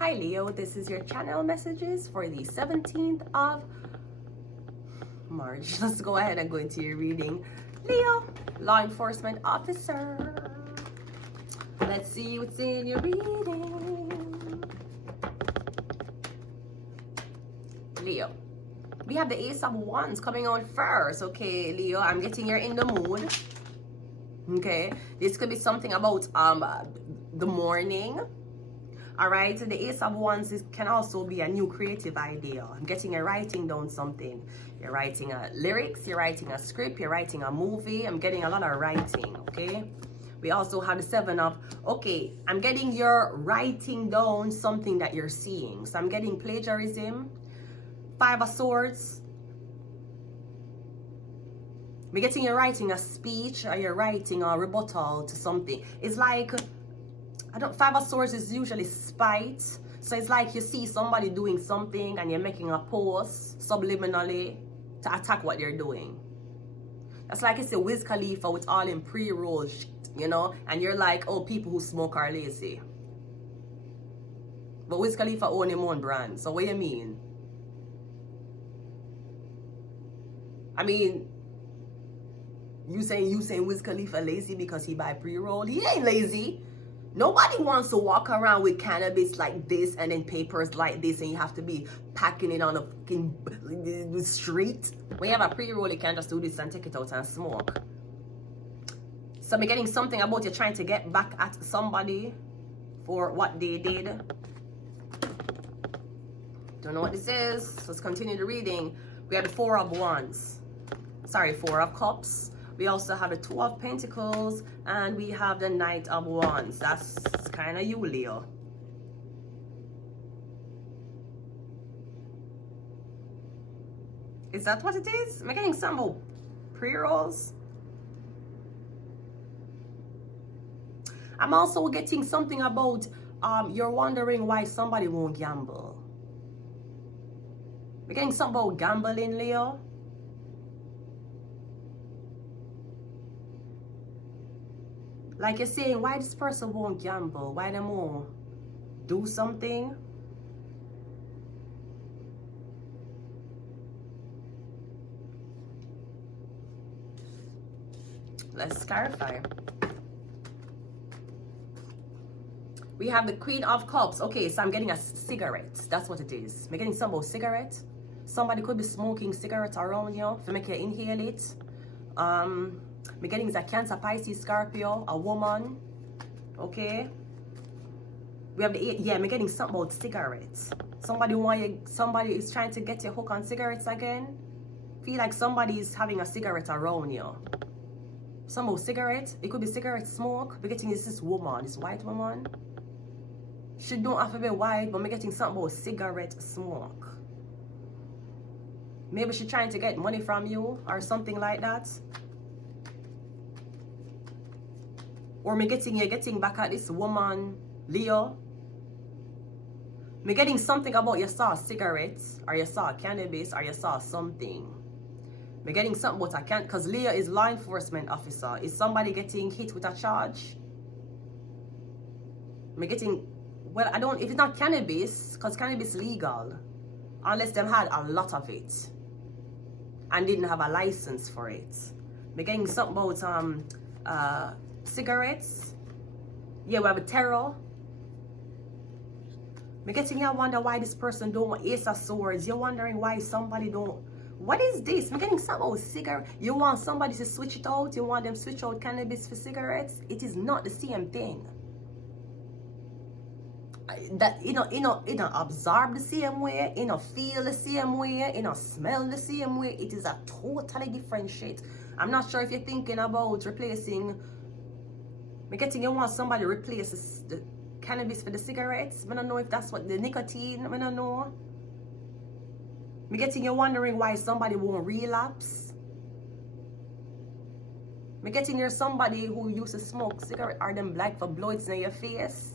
Hi Leo, this is your channel messages for the 17th of March. Let's go ahead and go into your reading. Leo, law enforcement officer. Let's see what's in your reading. Leo, we have the Ace of Wands coming out first. Okay, Leo, I'm getting you're in the mood. Okay, this could be something about the morning. All right, so the Ace of Wands can also be a new creative idea. I'm getting you writing down something. You're writing lyrics, you're writing a script, you're writing a movie. I'm getting a lot of writing, okay? We also have the Seven of, okay, I'm getting you're writing down something that you're seeing. So I'm getting plagiarism, Five of Swords. We're getting you writing a speech, or you're writing a rebuttal to something. It's like, Five of Swords is usually spite. So it's like you see somebody doing something and you're making a post subliminally to attack what they're doing. That's like it's a Wiz Khalifa with all in pre-roll shit, you know? And you're like, oh, people who smoke are lazy. But Wiz Khalifa own him own brand. So what do you mean? I mean, you saying Wiz Khalifa lazy because he buy pre-roll? He ain't lazy. Nobody wants to walk around with cannabis like this and then papers like this, and you have to be packing it on the fucking street. When you have a pre-roll, you can't just do this and take it out and smoke. So I'm getting something about you trying to get back at somebody for what they did. Don't know what this is. So let's continue the reading. We have the Four of Wands. Sorry, Four of Cups. We also have the Two of Pentacles, and we have the Knight of Wands. That's kind of you, Leo. Is that what it is? Am I getting some pre-rolls? I'm also getting something about you're wondering why somebody won't gamble. We're getting something about gambling, Leo. Like you're saying, why this person won't gamble? Why they won't do something? Let's clarify. We have the Queen of Cups. Okay, so I'm getting a cigarette. That's what it is. I'm getting some about cigarette. Somebody could be smoking cigarettes around you to make you inhale it. I'm getting a Cancer, Pisces, Scorpio, a woman. Okay. We have the 8. Yeah, I'm getting something about cigarettes. Somebody is trying to get you hooked on cigarettes again. Feel like somebody is having a cigarette around you. Some about cigarettes. It could be cigarette smoke. We're getting this woman, this white woman. She don't have to be white, but we're getting something about cigarette smoke. Maybe she's trying to get money from you or something like that. Or me getting back at this woman, Leo. Me getting something about you saw cigarettes, or you saw cannabis, or you saw something. Me getting something about I can't, because Leo is law enforcement officer. Is somebody getting hit with a charge? Me getting, well, I don't, if it's not cannabis, because cannabis legal, unless them had a lot of it and didn't have a license for it. Me getting something about cigarettes. Yeah, we have a terror. Me getting you wonder why this person don't want Ace of Swords. You're wondering why somebody don't. What is this? Me getting something about cigarette. You want somebody to switch it out. You want them to switch out cannabis for cigarettes. It is not the same thing. That it don't absorb the same way, it don't feel the same way, it don't smell the same way. It is a totally different shit. I'm not sure if you're thinking about replacing. Me getting you want somebody to replace the cannabis for the cigarettes. I don't know if that's what the nicotine. I don't know. Me getting you wondering why somebody won't relapse. Me getting you somebody who used to smoke cigarette or them like for blows in your face.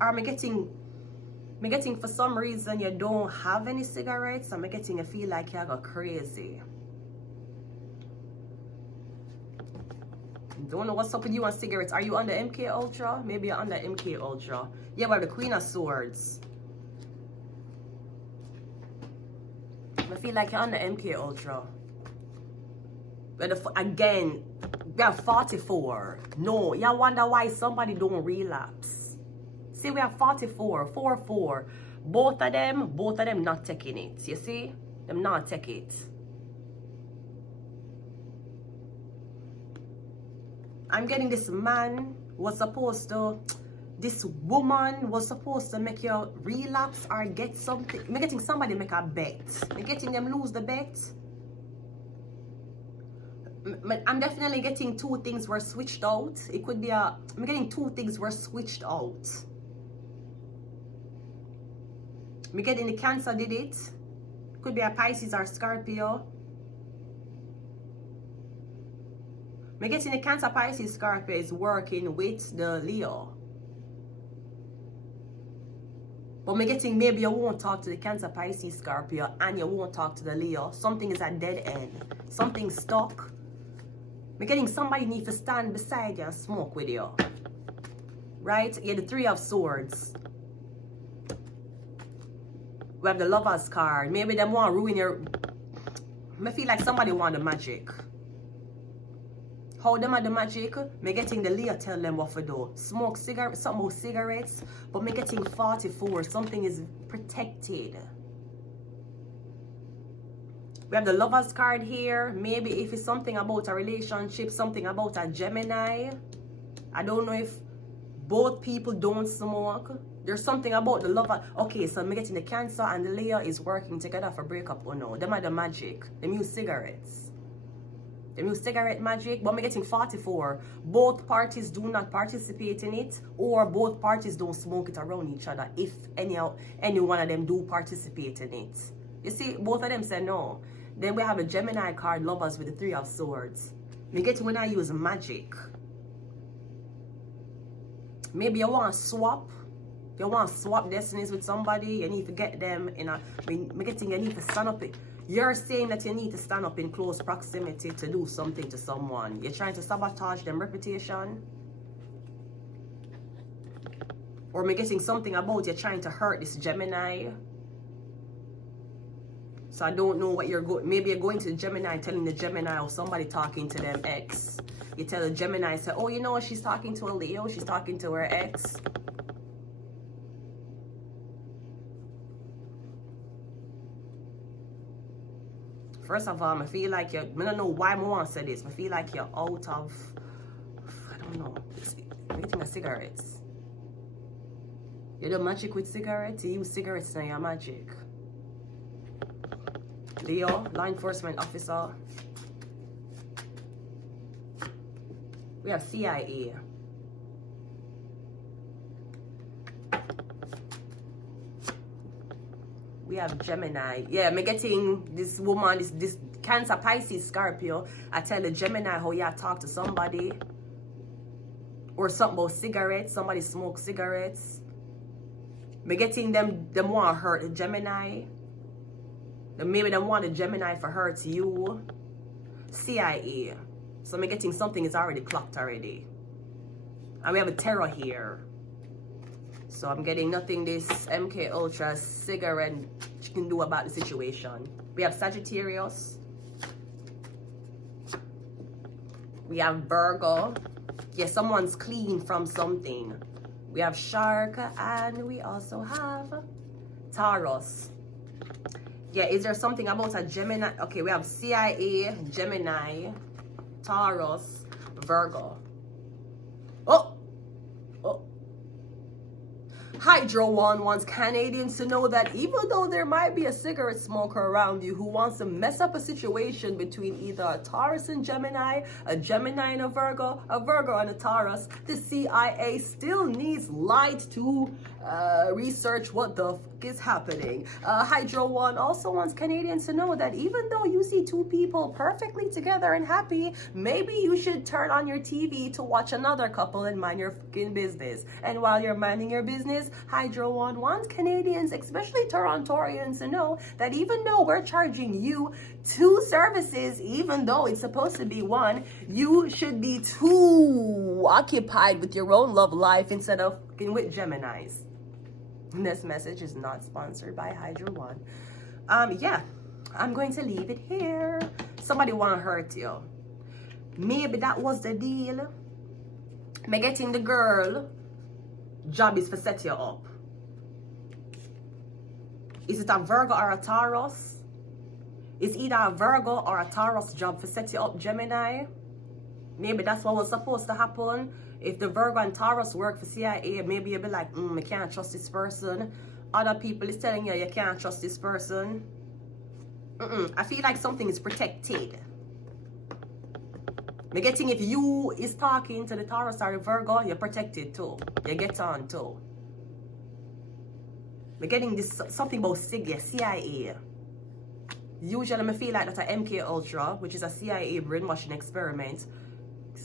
Or me getting for some reason you don't have any cigarettes, and me getting you feel like you go crazy. Don't know what's up with you on cigarettes. Are you under MK Ultra? Maybe you're under MK Ultra. Yeah, but the Queen of Swords. I feel like you're under MK Ultra. But again, we have 44. No, you wonder why somebody don't relapse. See, we have 44, 4-4. Both of them not taking it. You see? Them not take it. I'm getting this man was supposed to, this woman was supposed to make you relapse or get something. I'm getting somebody make a bet. I'm getting them lose the bet. I'm definitely getting two things were switched out. It could be I'm getting two things were switched out. I'm getting the Cancer did it. Could be a Pisces or Scorpio. I'm getting the Cancer, Pisces, Scorpio is working with the Leo. But I'm getting maybe you won't talk to the Cancer, Pisces, Scorpio and you won't talk to the Leo. Something is at dead end. Something's stuck. I'm getting somebody need to stand beside you and smoke with you. Right? Yeah, the Three of Swords. We have the Lovers card. Maybe them want to ruin your... I feel like somebody want the magic. How them are the magic? Me getting the Leo tell them what to do. Smoke cigarettes, some more cigarettes. But me getting 44. Something is protected. We have the Lovers card here. Maybe if it's something about a relationship, something about a Gemini. I don't know if both people don't smoke. There's something about the lover. Okay, so I'm getting the Cancer and the Leo is working together for breakup. Oh no, them are the magic. Them use cigarettes. Them use cigarette magic. But I'm getting 44. Both parties do not participate in it, or both parties don't smoke it around each other. If any one of them do participate in it, you see, both of them say no. Then we have a Gemini card, Lovers with the Three of Swords. Me getting when I use magic. Maybe you want to swap. You want to swap destinies with somebody, you need to get them in a... you need to stand up. You're saying that you need to stand up in close proximity to do something to someone. You're trying to sabotage them reputation. Or me getting something about you're trying to hurt this Gemini. So I don't know what you're going... Maybe you're going to the Gemini, telling the Gemini or somebody talking to them ex. You tell the Gemini, say, oh, you know, she's talking to a Leo, she's talking to her ex. First of all, I feel like you're... I don't know why I want to say this. I feel like you're out of... I don't know. I'm eating a cigarettes. You do magic with cigarettes? You use cigarettes in your magic. Leo, law enforcement officer. We have CIA. We have Gemini. Yeah, I'm getting this woman, this Cancer, Pisces, Scorpio. I tell the Gemini how you talk to somebody. Or something about cigarettes. Somebody smoke cigarettes. I'm getting them want to hurt the Gemini. Maybe they want a Gemini for hurt you. CIA. So I'm getting something is already clocked already. And we have a Terror here. So I'm getting nothing this MK Ultra cigarette can do about the situation. We have Sagittarius. We have Virgo. Yeah, someone's clean from something. We have Shark and we also have Taurus. Yeah, is there something about a Gemini? Okay, we have CIA, Gemini, Taurus, Virgo. Oh! Hydro One wants Canadians to know that even though there might be a cigarette smoker around you who wants to mess up a situation between either a Taurus and Gemini, a Gemini and a Virgo and a Taurus, the CIA still needs light to research what the fuck is happening. Hydro One also wants Canadians to know that even though you see two people perfectly together and happy, maybe you should turn on your TV to watch another couple and mind your fucking business. And while you're minding your business, Hydro One wants Canadians, especially Torontorians, to know that even though we're charging you 2 services, even though it's supposed to be 1, you should be 2 occupied with your own love life instead of with Geminis. This message is not sponsored by Hydro One. Yeah, I'm going to leave it here. Somebody want to hurt you. Maybe that was the deal. Me getting the girl job is for set you up. Is it a Virgo or a Taurus? It's either a Virgo or a Taurus job for set you up, Gemini. Maybe that's what was supposed to happen. If the Virgo and Taurus work for CIA, maybe you'll be like, I can't trust this person. Other people is telling you can't trust this person. I feel like something is protected. Me getting if you is talking to the Taurus or the Virgo, you're protected too. You get on too. Me getting this something about CIA. Usually me feel like that's a MK Ultra, which is a CIA brainwashing experiment.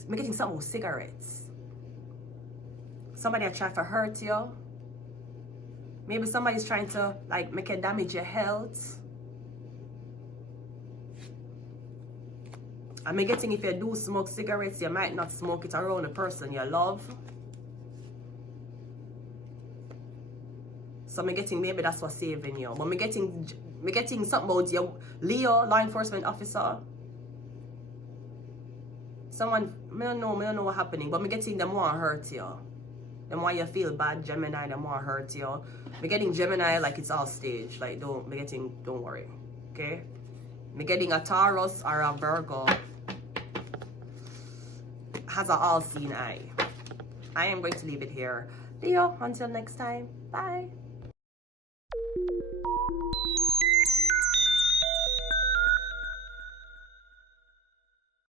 Me getting something about cigarettes. Somebody are trying to hurt you. Maybe somebody's trying to like make it damage your health. I'm getting if you do smoke cigarettes, you might not smoke it around a person you love. So I'm getting maybe that's what's saving you. But I'm getting something about your Leo, law enforcement officer. Someone, I don't know what's happening, but I'm getting them want to hurt you. Them why you feel bad, Gemini, them want to hurt you. I'm getting Gemini like it's all staged. Like don't worry. Okay? I'm getting a Taurus or a Virgo has an all-seeing eye. I am going to leave it here. Leo, until next time. Bye.